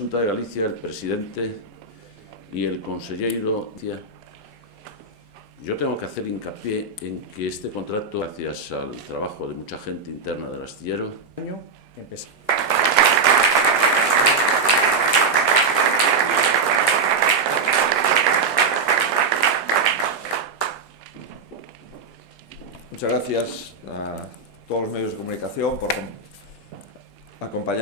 Xunta de Galicia, el presidente y el conselleiro. Yo tengo que hacer hincapié en que este contrato, gracias al trabajo de mucha gente interna del astillero, Muchas gracias a todos los medios de comunicación por acompañar.